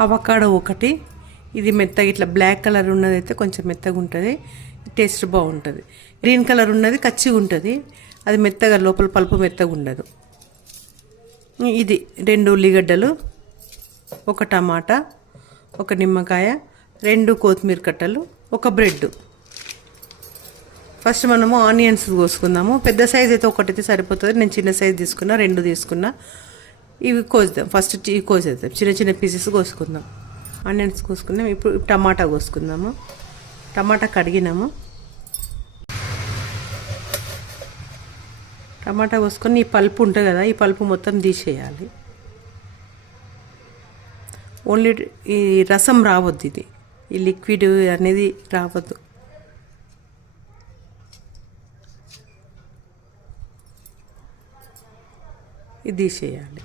Avocado ఒకటి. ఇది మెత్తగా ఇట్లా బ్లాక్ కలర్ ఉన్నది అయితే కొంచెం మెత్తగా ఉంటుంది. టేస్ట్ బాగుంటుంది. గ్రీన్ కలర్ ఉన్నది కచ్చిగా ఉంటుంది. అది మెత్తగా లోపల పలుపు మెత్తగా ఉండదు. ఇది రెండు ఉల్లిగడ్డలు ఒక టమాటా ఒక నిమ్మకాయ రెండు కొత్తిమీర కట్టలు ఒక బ్రెడ్. ఫస్ట్ మనము ఆనియన్స్ కోసుకుందాము. పెద్ద సైజ్ అయితే ఒకటైతే సరిపోతుంది. నేను చిన్న సైజ్ తీసుకున్నా రెండు తీసుకున్నా. ఇవి కోద్దాం ఫస్ట్ ఇవి కోసేద్దాం. చిన్న చిన్న పీసెస్ కోసుకుందాం. ఆనియన్స్ కోసుకుందాం. ఇప్పుడు టమాటా కోసుకుందాము. టమాటా కడిగినాము. టమాటా కోసుకొని ఈ పల్పు ఉంటుంది కదా ఈ పల్పు మొత్తం తీసేయాలి. ఓన్లీ ఈ రసం రావద్దు ఇది. ఈ లిక్విడ్ అనేది రావద్దు. ఇది తీసేయాలి.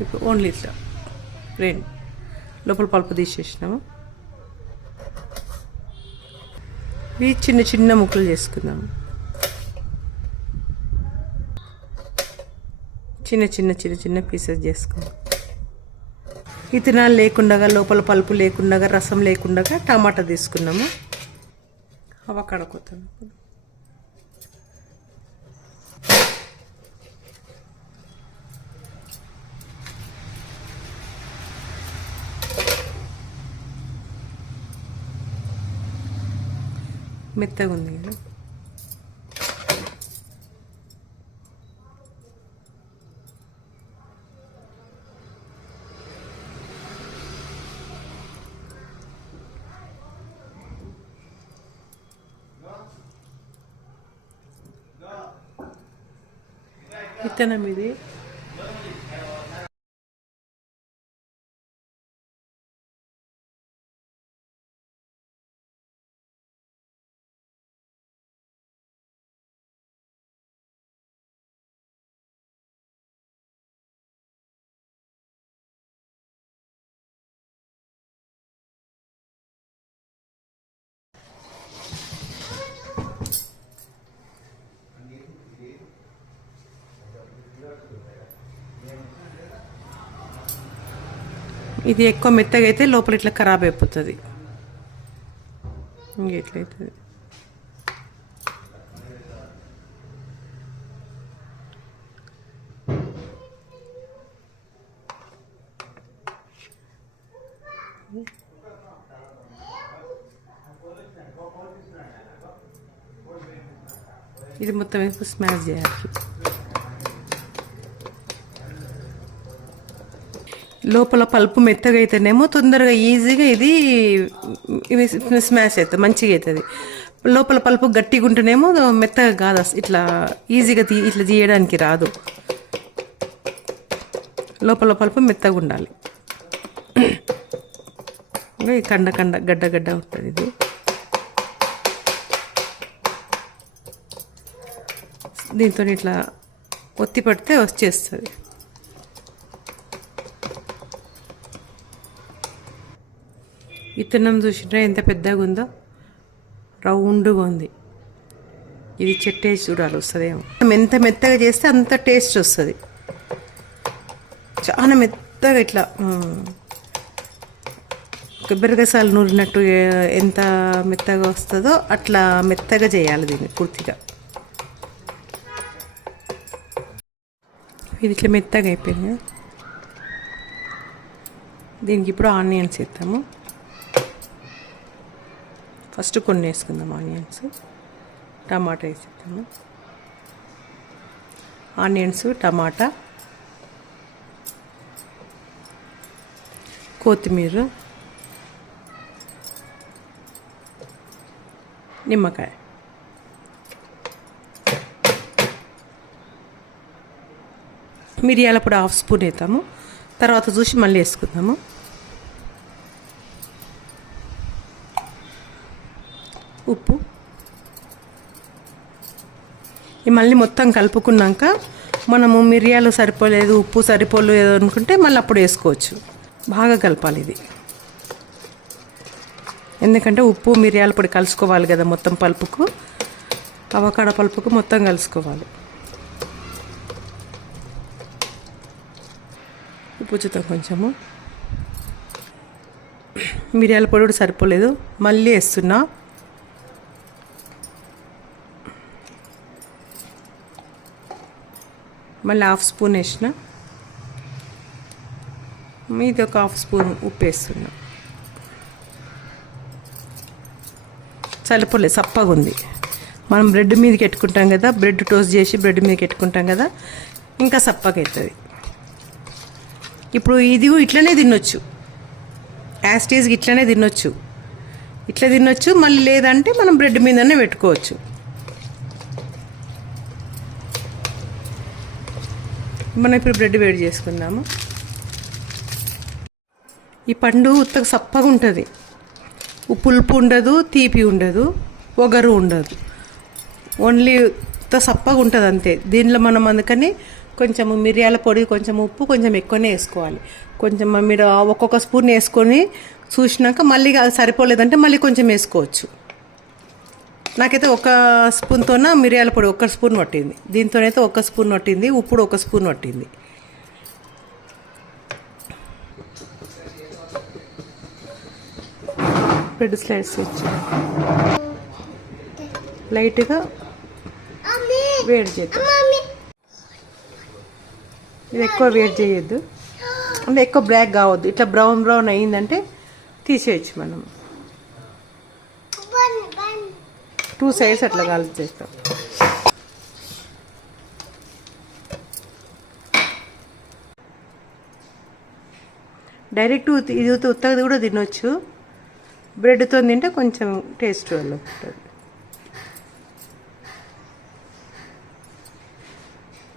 ఇప్పుడు ఓన్లీ ఇట్లా. రెండు. లోపల పలుపు తీసేసినాము. ఇవి చిన్న చిన్న ముక్కలు చేసుకుందాము. చిన్న చిన్న చిన్న చిన్న పీసెస్ చేసుకుందాం. ఇతనాలు లేకుండా లోపల పలుపు లేకుండా రసం లేకుండా టమాటా తీసుకున్నాము. అవకాడ కొత్త మెత్తగా ఉంది కదా. విత్తనం ఇది. ఇది ఎక్కువ మెత్తగా అయితే లోపల ఇట్లా ఖరాబ్ అయిపోతుంది. ఇంక ఇది మొత్తం వేసి స్మాష్ చేయాలి. లోపల పల్పు మెత్తగా అయితేనేమో తొందరగా ఈజీగా ఇది స్మాష్ అవుతుంది మంచిగా అవుతుంది లోపల పల్పు గట్టిగా ఉంటేనేమో మెత్తగా కాదు ఇట్లా ఈజీగా తీ ఇట్లా తీయడానికి రాదు. లోపల పల్పు మెత్తగా ఉండాలి. ఈ కండ కండ గడ్డ గడ్డ ఉంటుంది ఇది. దీంతో ఇట్లా ఒత్తి పడితే వచ్చేస్తుంది. విత్తనం చూసినా ఎంత పెద్దగా ఉందో రౌండ్గా ఉంది. ఇది చెట్టేసి చూడాలి వస్తుందేమో. ఎంత మెత్తగా చేస్తే అంత టేస్ట్ వస్తుంది. చాలా మెత్తగా ఇట్లా ఉమ్, కొబ్బరిగసాలు నూరినట్టు ఎంత మెత్తగా వస్తుందో అట్లా మెత్తగా చేయాలి దీన్ని పూర్తిగా. ఇది ఇట్లా మెత్తగా అయిపోయింది. దీనికి ఇప్పుడు ఆనియన్స్ వేస్తాము ఫస్ట్ కొన్ని వేసుకుందాం ఆనియన్స్. టమాటా వేసేద్దాము. ఆనియన్స్ టమాటా కొత్తిమీర నిమ్మకాయ. మిరియాల పొడి హాఫ్ స్పూన్ వేస్తాము తర్వాత చూసి మళ్ళీ వేసుకుందాము. ఉప్పు. మళ్ళీ మొత్తం కలుపుకున్నాక మనము మిరియాలు సరిపోలేదు ఉప్పు సరిపోలేదు అనుకుంటే మళ్ళీ అప్పుడు వేసుకోవచ్చు. బాగా కలపాలి ఇది. ఎందుకంటే ఉప్పు మిరియాల పొడి కలుసుకోవాలి కదా మొత్తం పలుపుకు. అవకాడ పలుపుకు మొత్తం కలుసుకోవాలి. ఉప్పు చూద్దాం కొంచెము. మిరియాల పొడి కూడా సరిపోలేదు. మళ్ళీ వేస్తున్నా. మళ్ళీ హాఫ్ స్పూన్ వేసిన. మీద ఒక హాఫ్ స్పూన్ ఉప్పు వేస్తున్నా. సరిపోలేదు సప్పగా ఉంది. మనం బ్రెడ్ మీదకి పెట్టుకుంటాం కదా బ్రెడ్ టోస్ట్ చేసి బ్రెడ్ మీదకి పెట్టుకుంటాం కదా ఇంకా సప్పగా అవుతుంది ఇప్పుడు ఇది ఇట్లనే తినొచ్చు. యాస్టేజ్కి ఇట్లనే తినొచ్చు. ఇట్లా తినొచ్చు మళ్ళీ లేదంటే మనం బ్రెడ్ మీదనే పెట్టుకోవచ్చు. మనం ఇప్పుడు బ్రెడ్ వేడి చేసుకుందాము. ఈ పండు ఉత్తగా సప్పగా ఉంటుంది. పులుపు ఉండదు తీపి ఉండదు ఒగరు ఉండదు. ఓన్లీ ఉత్త సప్పగా ఉంటుంది అంతే. దీనిలో మనం అందుకని కొంచెం మిరియాల పొడి కొంచెం ఉప్పు కొంచెం ఎక్కువనే వేసుకోవాలి. కొంచెం మీరు ఒక్కొక్క స్పూన్ వేసుకొని చూసినాక మళ్ళీ అది సరిపోలేదంటే మళ్ళీ కొంచెం వేసుకోవచ్చు. నాకైతే ఒక స్పూన్తోన మిరియాల పొడి ఒక్క స్పూన్ పట్టింది. దీంతోనైతే ఒక స్పూన్ పట్టింది ఉప్పుడు ఒక స్పూన్ పట్టింది. బ్రెడ్ స్లైడ్స్ ఇచ్చి. లైట్గా వేడి చేద్దాం ఇది ఎక్కువ వేడి చేయొద్దు. అంటే ఎక్కువ బ్లాక్ కావద్దు. ఇట్లా బ్రౌన్ బ్రౌన్ అయ్యిందంటే తీసేయచ్చు మనం. టూ సైడ్స్ అట్లా గాలి చేస్తాం. డైరెక్ట్ ఉత్త- ఇది ఉత్తగది ఉత్తది కూడా తినొచ్చు. బ్రెడ్తో తింటే కొంచెం టేస్ట్ వెళ్ళి ఉంటుంది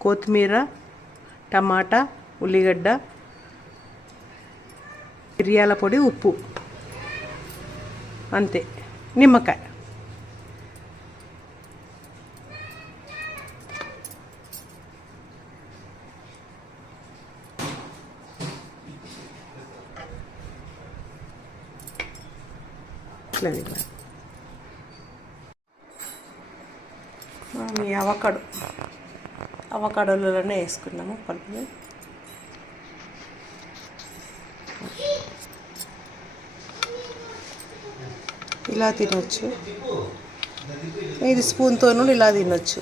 కొత్తిమీర టమాటా ఉల్లిగడ్డ మిరియాల పొడి ఉప్పు. అంతే. నిమ్మకాయ. ఇట్లా తినాలి. మనం ఈ అవకాడో. అవకాడోలలోనే వేసుకున్నాము పలుపు ఇలా తినొచ్చు. ఇది స్పూన్తో ఇలా తినొచ్చు.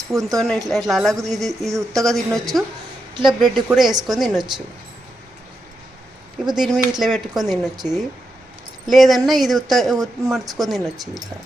స్పూన్తో ఇట్లా ఇట్లా అలా ఇది ఇది ఉత్తగా తినొచ్చు. ఇట్లా బ్రెడ్ కూడా వేసుకొని తినొచ్చు. ఇప్పుడు దీని మీద ఇట్లా పెట్టుకొని తినొచ్చు ఇది. లేదన్నా ఇది ఉత్త ఉత్- మడుచుకొని తినొచ్చు ఇది ఇట్లా